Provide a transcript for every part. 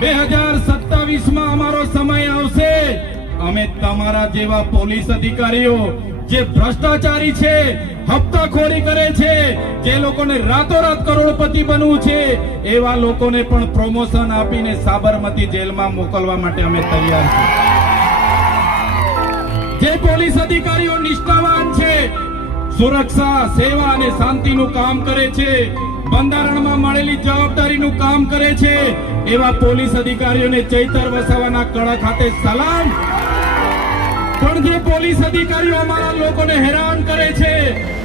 બે હજાર સત્તાવીસમાં અમારો સમય આવશે. અમે તમારા જેવા પોલીસ અધિકારીઓ જે ભ્રષ્ટાચારી છે, હપ્તાખોરી કરે છે, જે લોકોને રાતોરાત કરોડપતિ બનવું છે, એવા લોકોને પણ પ્રમોશન આપીને સાબરમતી જેલમાં મોકલવા માટે અમે તૈયાર છીએ. જે પોલીસ અધિકારીઓ નિષ્ઠાવાન છે, સુરક્ષા, સેવા અને શાંતિનું કામ કરે છે બંધારણમાં મળેલી જવાબદારીનું કામ કરે છે, એવા પોલીસ અધિકારીઓને ચૈતર વસાવાના કડા ખાતે સલામ. પણ જે પોલીસ અધિકારીઓ અમારા લોકોને હેરાન કરે છે,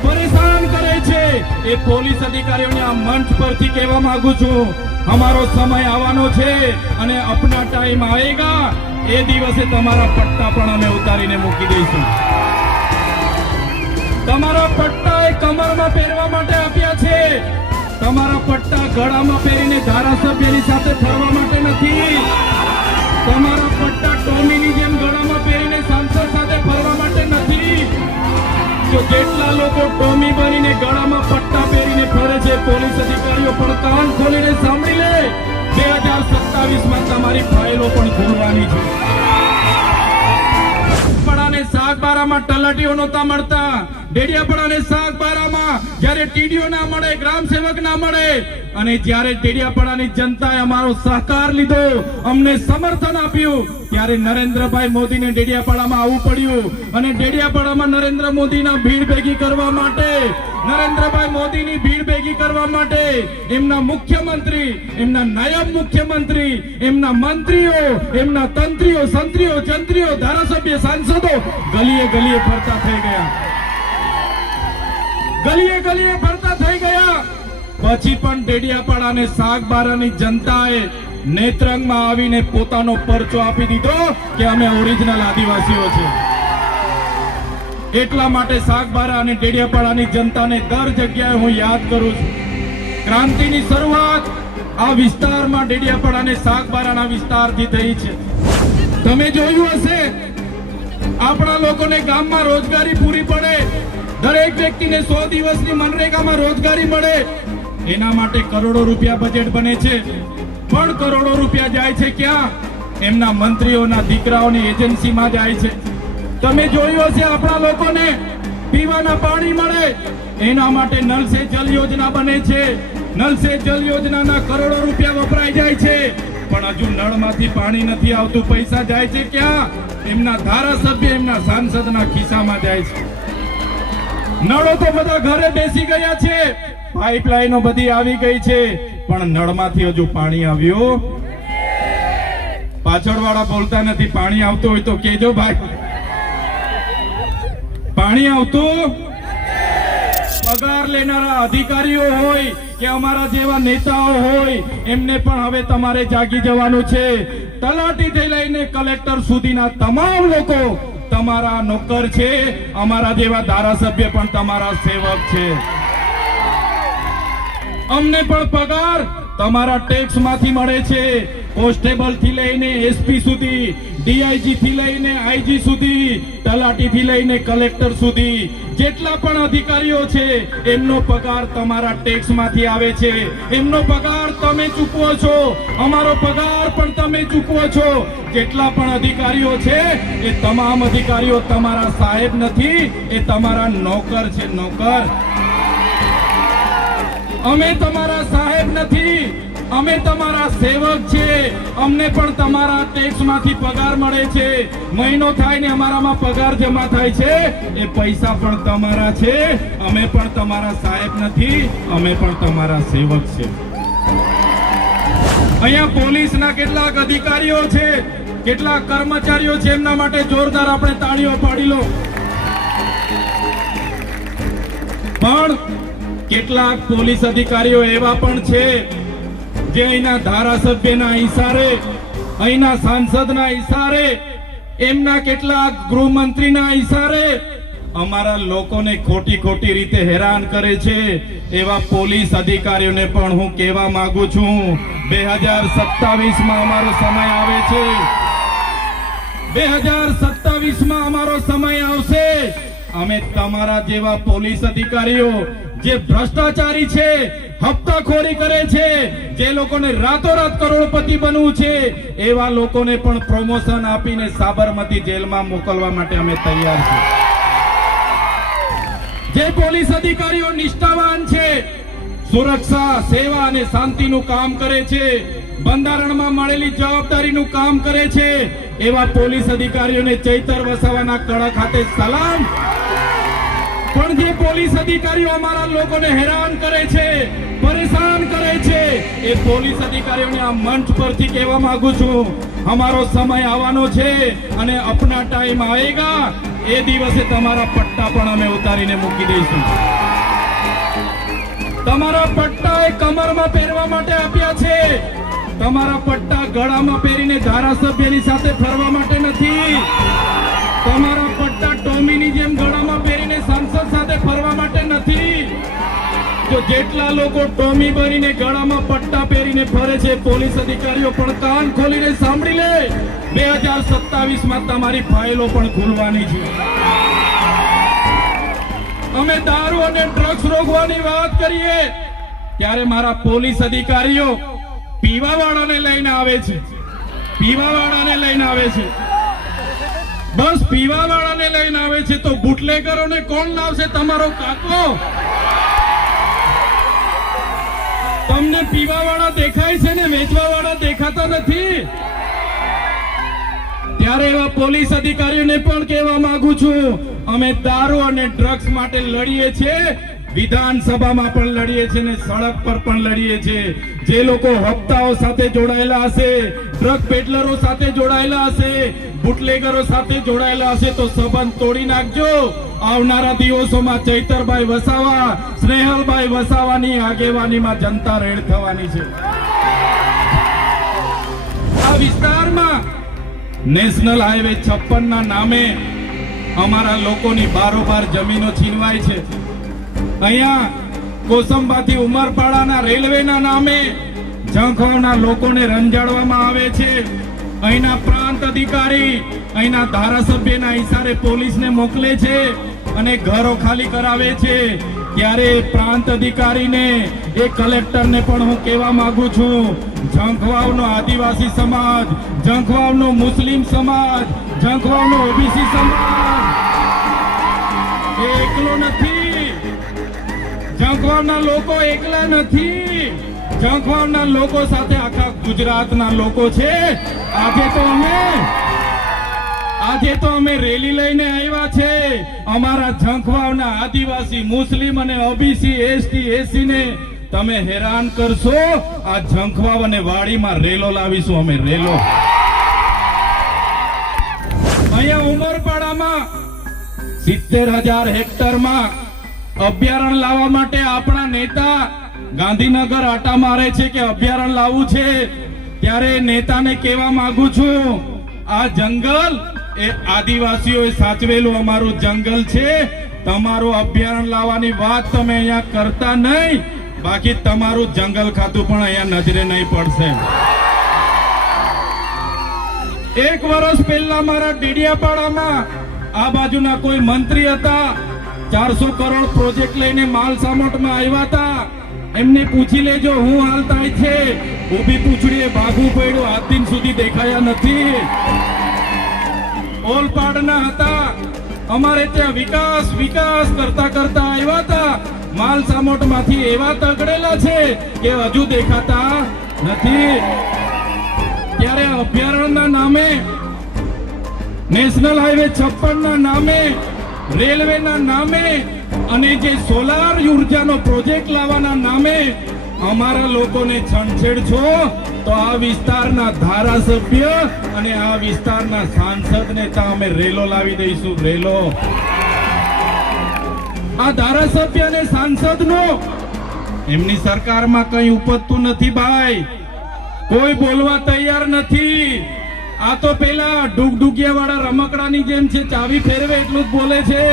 પરેશાન કરે છે, એ પોલીસ અધિકારીઓને આ મંચ પરથી કહેવા માંગુ છું. અમારો સમય આવવાનો છે અને અપના ટાઈમ આવેગા એ દિવસે તમારા પટ્ટા પણ અમે ઉતારીને મૂકી દઈશું. તમારા પટ્ટા એ કમરમાં પહેરવા માટે આપ્યા છે. તમારા પટ્ટા ગળામાં પહેરીને ધારાસભ્યની સાથે ફરવા માટે નથી. તમારા પટ્ટા ટોમીની જેમ ગળામાં પહેરીને સાંસદ સાથે ફરવા માટે નથી. જો કેટલા લોકો ટોમી બનીને ગળામાં પટ્ટા પહેરીને ફરે છે, પોલીસ અધિકારીઓ પણ કાન ખોલીને સાંભળી લે. બે હજાર સત્તાવીસમાં તમારી ફાઇલો પણ ખોલવાની છે. શાકબારામાં તલાટીઓ નહોતા મળતા. ડેડિયાપડાને શાકબારામાં જ્યારે ટીડીઓ ના મળે, ગ્રામ સેવક ના મળે, અને જ્યારે ડેડિયાપડાની જનતાએ અમારો સહકાર લીધો, અમને સમર્થન આપ્યું, ત્યારે નરેન્દ્રભાઈ મોદીને ડેડિયાપાડામાં આવવું પડ્યું. અને ડેડિયાપાડામાં નરેન્દ્ર મોદીના ભીડ ભેગી કરવા માટે, નરેન્દ્રભાઈ મોદીની ભીડ ભેગી કરવા માટે, એમના મુખ્યમંત્રી, એમના નાયબ મુખ્યમંત્રી, એમના મંત્રીઓ, એમના તંત્રીઓ, સંત્રીઓ, જંત્રીઓ, ધારાસભ્ય, સાંસદો ગલીએ ગલીએ ફરતા થઈ ગયા. ગલીએ ગલીએ ભરતા થઈ ગયા. પછી પણ ડેડિયાપાડા અને શાકબારાની જનતાએ નેત્રંગમાં આવીને પોતાનો પરચો આપી દીધો કે અમે ઓરિજિનલ આદિવાસીઓ છે એટલા માટે શાકબારા અને ડેડિયાપાડાની જનતાને દર જગ્યાએ હું યાદ કરું છું. ક્રાંતિની શરૂઆત આ વિસ્તારમાં ડેડિયાપાડા અને શાકબારાના વિસ્તારથી થઈ છે. તમે જોયું હશે આપણા લોકોને ગામમાં રોજગારી પૂરી પડે. દરેક વ્યક્તિને સો દિવસની મનરેગામાં રોજગારી મળે. એના માટે કરોડો રૂપિયા બજેટ બને છે. પણ કરોડો રૂપિયા જાય છે ક્યાં? એમના મંત્રીઓના દીકરાઓની એજન્સીમાં જાય છે. તમે જોયું હશે આપણા લોકોને? પીવાના પાણી મળે. એના માટે નલ સે જલ યોજના બને છે. નલ સે જલ યોજનાના કરોડો રૂપિયા વપરાઈ જાય છે. પણ હજુ નળમાંથી પાણી નથી આવતું. પૈસા જાય છે ક્યાં? એમના ધારાસભ્ય એમના સાંસદના ખિસ્સામાં જાય છે. નળો તો બધા ઘરે બેસી ગયા છે. પાઇપલાઈનો બધી આવી ગઈ છે. પણ નળમાંથી હજુ પાણી આવ્યું. પાછળવાળા બોલતા નથી, પાણી આવતું હોય તો કેજો ભાઈ. પાણી આવતું? પગાર લેનારા અધિકારીઓ હોય કે અમારા જેવા નેતાઓ હોય, એમને પણ હવે તમારે જાગી જવાનું છે. તલાટીથી લઈને કલેક્ટર સુધીના તમામ લોકો તમારા નોકર છે, અમારા જેવા ધારાસભ્ય પણ તમારા સેવક છે. અમને પણ પગાર તમારા ટેક્સમાંથી મળે છે. કોન્સ્ટેબલથી લઈને એસપી સુધી ડીઆઈજી થી લઈને આઈજી સુધી, તલાટી થી લઈને કલેક્ટર સુધી, જેટલા પણ અધિકારીઓ છે, એમનો પગાર તમારા ટેક્સમાંથી આવે છે. એમનો પગાર તમે ચૂકવો છો. અમારો પગાર પણ તમે ચૂકવો છો. જેટલા પણ અધિકારીઓ છે, એ તમામ અધિકારીઓ તમારા સાહેબ નથી, એ તમારા નોકર છે, નોકર. અમે તમારા સાહેબ નથી. અમે તમારા સેવક છે અમને પણ તમારા ટેક્સમાંથી પગાર મળે છે. મહિનો થાય ને અમારામાં પગાર જમા થાય છે. એ પૈસા પણ તમારા છે. અમે પણ તમારા સાહેબ નથી. અમે પણ તમારા સેવક છે અહીંયા પોલીસના કેટલાક અધિકારીઓ છે. કેટલાક કર્મચારીઓ છે. એમના માટે જોરદાર આપણે તાળીઓ પાડી લો. પણ કેટલાક પોલીસ અધિકારીઓ એવા પણ છે. જે અહીંના ધારાસભ્યના ઈશારે, અહીંના સાંસદના ઈશારે, એમના કેટલાક ગૃહમંત્રીના ઈશારે અમારા લોકોને ખોટી ખોટી રીતે હેરાન કરે છે. એવા પોલીસ અધિકારીઓને પણ હું કહેવા માંગુ છું, બે હજાર સત્તાવીસમાં અમારો સમય આવે છે. બે હજાર સત્તાવીસમાં અમારો સમય આવશે. અમે તમારા જેવા પોલીસ અધિકારીઓ જે ભ્રષ્ટાચારી છે, હપ્તાખોરી કરે છે, જે લોકોને રાતોરાત કરોડપતિ બનવું છે, એવા લોકોને પણ પ્રમોશન આપીને સાબરમતી જેલમાં મોકલવા માટે અમે તૈયાર છીએ. જે પોલીસ અધિકારીઓ નિષ્ઠાવાન છે, સુરક્ષા, સેવા અને શાંતિનું કામ કરે છે, બંધારણમાં મળેલી જવાબદારીનું કામ કરે છે, એવા પોલીસ અધિકારીઓને ચૈતર વસાવાના કડા ખાતે સલામ પણ જે પોલીસ અધિકારીઓ અમારા લોકોને હેરાન કરે છે, પરેશાન કરે છે. એ પોલીસ અધિકારીઓને આ મંચ પરથી કહેવા માંગુ છું, અમારો સમય આવવાનો છે અને અપના ટાઈમ આવેગા. એ દિવસે તમારા પટ્ટા પણ અમે ઉતારીને મૂકી દઈશું. તમારા પટ્ટા એ કમરમાં પહેરવા માટે આપ્યા છે. તમારા પટ્ટા ગળામાં પહેરીને ધારાસભ્યની સાથે ફરવા માટે નથી. તમારા પટ્ટા ટોમીની જેમ નથી. જો જેટલા લોકો ટોમી બનીને ગળામાં પટ્ટા પહેરીને ફરે છે, પોલીસ અધિકારીઓ પણ કાન ખોલીને સાંભળી લે. બે હજાર સત્તાવીસમાં તમારી ફાઇલો પણ ખુલવાની છે. અમે દારૂ અને ડ્રગ્સ રોકવાની વાત કરીએ. ત્યારે મારા પોલીસ અધિકારીઓ પીવાવાળાને લઈને આવે છે. પીવાવાળાને લઈને આવે છે. બસ પીવા વાળાને લઈને આવે છે તો બુટલેગરોને કોણ લાવશે? તમારો કાકો. તમને પીવાવાળા દેખાય છે ને વેચવા વાળા દેખાતા નથી. ત્યારે એવા પોલીસ અધિકારીઓને પણ કહેવા માંગુ છું, અમે દારૂ અને ડ્રગ્સ માટે લડીએ છીએ, વિધાનસભામાં પણ લડીએ છીએ ને સડક પર પણ લડીએ છીએ. જે લોકો હપ્તાઓ સાથે જોડાયેલા હશે, ડ્રગ પેડલરો સાથે જોડાયેલા હશે બુટલેગરો સાથે જોડાયેલા હશે તો સંબંધ તોડી નાખજો. આવનારા દિવસોમાં ચૈતરભાઈ વસાવા, સ્નેહલભાઈ વસાવાની આગેવાનીમાં જનતા રેડ થવાની છે. આ વિસ્તારમાં નેશનલ હાઈવે છપ્પન ના નામે અમારા લોકોની બારોબાર જમીનો છીનવાય છે. અહીંયા કોસંબાથી ઉમરપાડાના રેલવેના નામે જંખવના લોકોને રંજાડવામાં આવે છે. અહીંના પ્રાંત અધિકારી અહીંના ધારાસભ્યના ઇશારે પોલીસને મોકલે છે અને ઘરો ખાલી કરાવે છે. ત્યારે પ્રાંત અધિકારીને, એ કલેક્ટરને પણ હું કહેવા માંગુ છું, ઝંખવાવનો આદિવાસી સમાજ, ઝંખવાવનો મુસ્લિમ સમાજ, ઝંખવાવનો ઓબીસી સમાજ. એ એકલો નથી. ઝંખવાવના લોકો એકલા નથી. ઝંખવાવના લોકો સાથે આખા ગુજરાતના લોકો છે. આજે તો અમે, આજે તો અમે રેલી લઈને આવ્યા છે. અમારા ઝંખવાવના આદિવાસી, મુસ્લિમ અને ઓબીસી, એસટી એસી ને તમે હેરાન કરશો. આ ઝંખવાવ અને વાડીમાં રેલો લાવીશું અમે, રેલો. અહીંયા ઉમરપાડામાં સિત્તેર હજાર હેક્ટરમાં અભયારણ્ય લાવવા માટે આપણા નેતા ગાંધીનગર આટા મારે છે કે અભ્યારણ લાવવું છે, ત્યારે નેતાને કહેવા માંગુ છું, આ જંગલ એ આદિવાસીઓએ સાચવેલું અમારું જંગલ છે. તમારું અભયારણ્ય લાવવાની વાત તમે અહીંયા કરતા નહીં, બાકી તમારું જંગલ ખાતું પણ અહીંયા નજરે નહીં પડશે. એક વર્ષ પહેલા મારા ડીડિયાપાડામાં આ બાજુના કોઈ મંત્રી હતા, ચારસો કરોડ પ્રોજેક્ટ લઈને માલ સામટમાં આવ્યા હતા. એમને પૂછી લેજો, હું હાલ થાય છે. ઊભી પૂછડીએ ભાગવું પડ્યું, આજ દિન સુધી દેખાયા નથી. ઓલપાડના હતા. અમારે ત્યાં વિકાસ વિકાસ કરતા કરતા આવ્યા હતા. માલ સામોટમાંથી એવા તગડેલા છે કે હજુ દેખાતા નથી. ત્યારે અભયારણ્યના નામે, નેશનલ હાઈવે છપ્પન ના નામે, રેલવેના નામે અને જે સોલાર ઉર્જાનો પ્રોજેક્ટ લાવવાના નામે અમારા લોકોને છણછેડ છો, તો આ વિસ્તારના ધારાસભ્ય અને આ વિસ્તારના સાંસદને ત્યાં અમે રેલો લાવી દઈશું, રેલો. આ ધારાસભ્ય અને સાંસદનો એમની સરકારમાં કઈ ઉપજતું નથી ભાઈ. કોઈ બોલવા તૈયાર નથી. આ તો પેલા ડુગડુગિયા વાળા રમકડાની જેમ છે, ચાવી ફેરવે એટલું જ બોલે છે.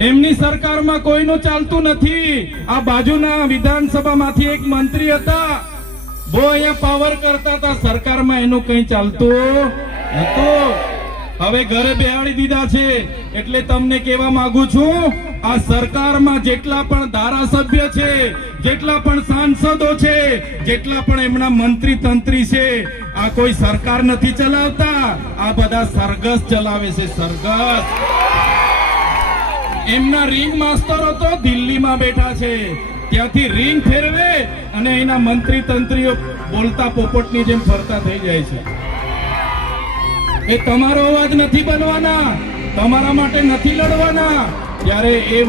એમની સરકારમાં કોઈનું ચાલતું નથી. આ બાજુના વિધાનસભામાંથી એક મંત્રી હતા. બહુ અહીંયા પાવર કરતા હતા. સરકારમાં એનું કઈ ચાલતું હતું હવે ઘરે બેહાડી દીધા છે. એટલે તમને કહેવા માંગુ છું, આ સરકારમાં જેટલા પણ ધારાસભ્ય છે, જેટલા પણ સાંસદો છે, જેટલા પણ એમના મંત્રી તંત્રી છે, આ કોઈ સરકાર નથી ચલાવતા. આ બધા સરગસ ચલાવે છે સરગસ એમના રિંગ માસ્તરો તો દિલ્હીમાં બેઠા છે. ત્યાંથી રિંગ ફેરવે અને એના મંત્રી તંત્રીઓ બોલતા પોપટની જેમ ફરતા થઈ જાય છે. એ તમારો અવાજ નથી બનવાના. તમારા માટે નથી લડવાના. ત્યારે એ